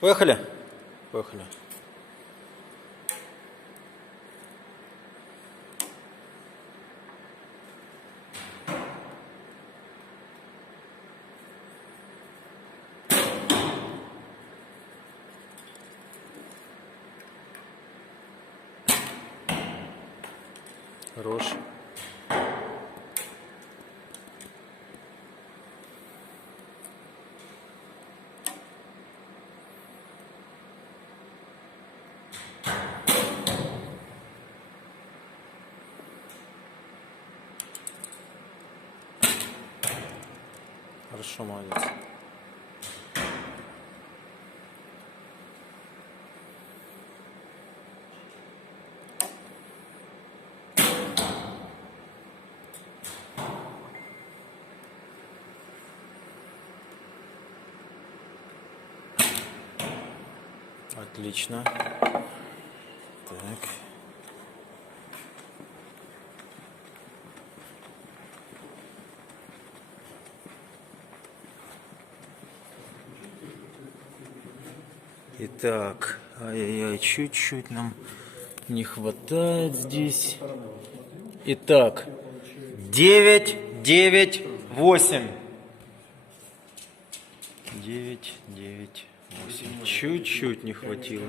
Поехали? Поехали. Хорош. Хорошо, молодец. Отлично. Так. Итак, ай-яй-яй, чуть-чуть нам не хватает здесь. Итак, 9, 9, 8. 9, 9, 8. Чуть-чуть не хватило.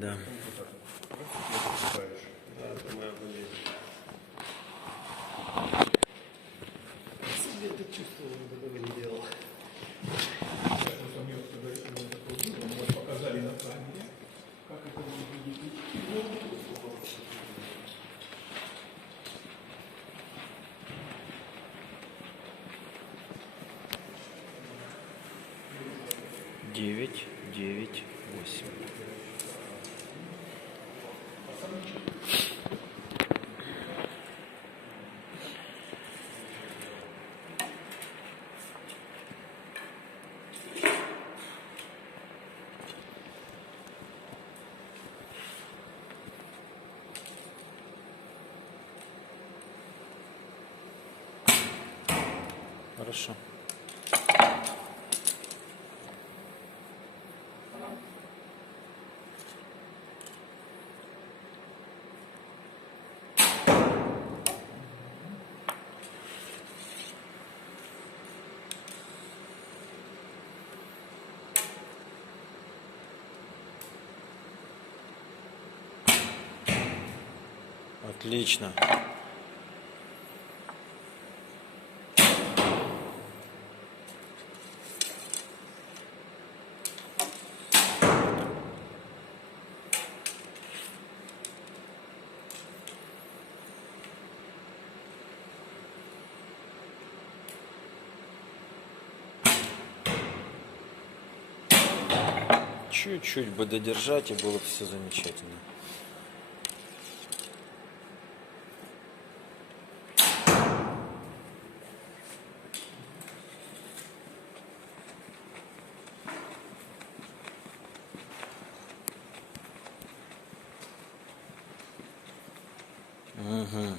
Да. Девять, девять, 8. Хорошо. Отлично. Чуть-чуть бы додержать, и было бы все замечательно. Угу.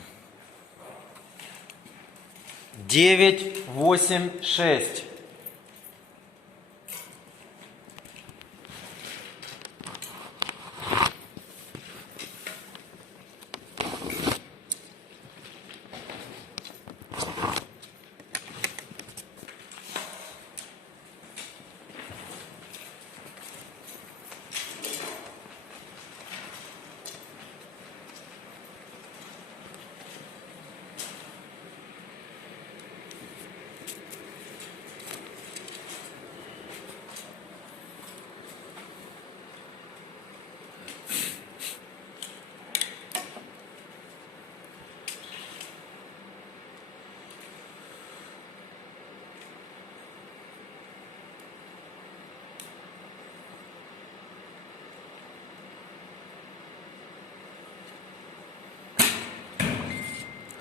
9, 8, 6.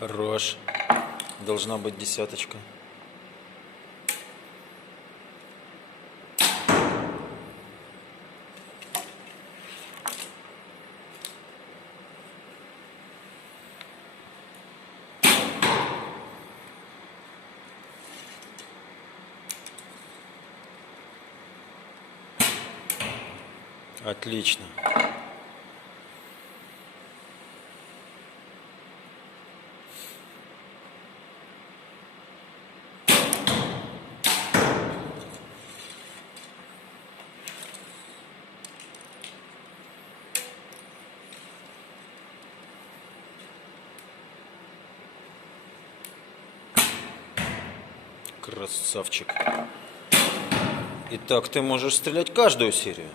Хорош. Должна быть десяточка. Отлично. Красавчик. Итак, ты можешь стрелять каждую серию.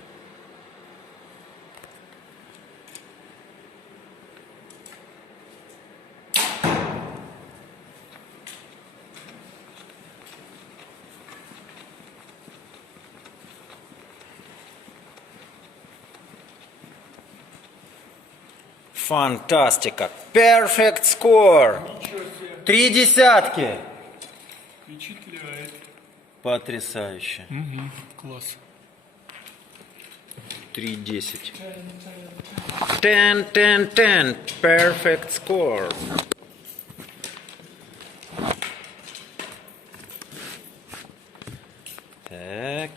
Фантастика. Perfect score. Ничего себе. 3 десятки. Впечатляет. Потрясающе. Класс. 3-10. 10-10-10. Perfect score. Так.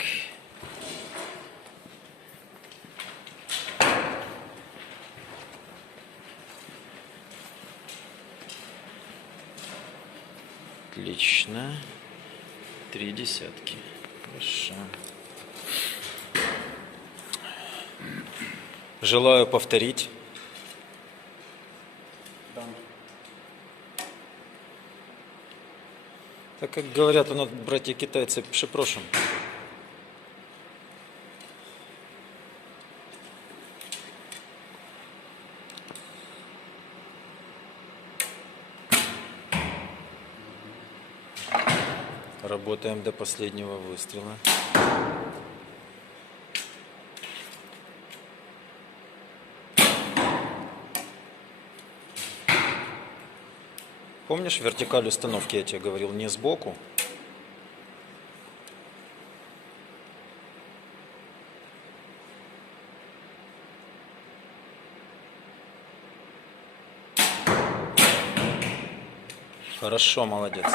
Отлично. 3 десятки. Хорошо. Желаю повторить. Так как говорят у нас братья-китайцы, прzeproszam. Работаем до последнего выстрела. Помнишь вертикаль установки, я тебе говорил, не сбоку? Хорошо, молодец.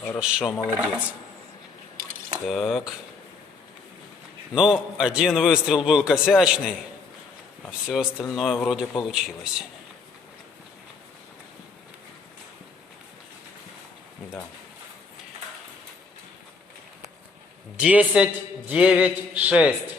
Хорошо, молодец. Так. Ну, один выстрел был косячный, а все остальное вроде получилось. Да. 10, 9, 6.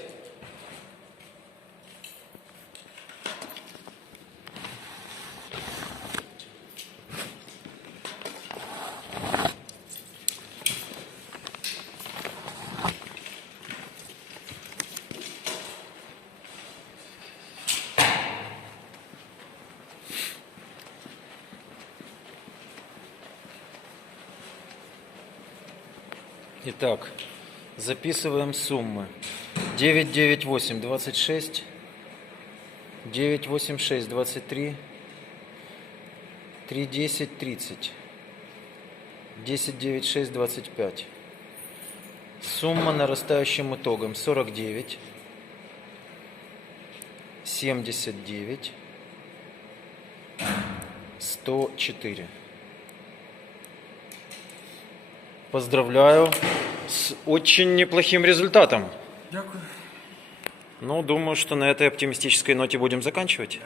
Итак, записываем суммы. 9, 9, 8, 26. 9, 8, 6, 23. 3, 10, 30. 10, 9, 6, 25. Сумма нарастающим итогом 49. 79. 104. Поздравляю с очень неплохим результатом. Дякую. Ну, думаю, что на этой оптимистической ноте будем заканчивать.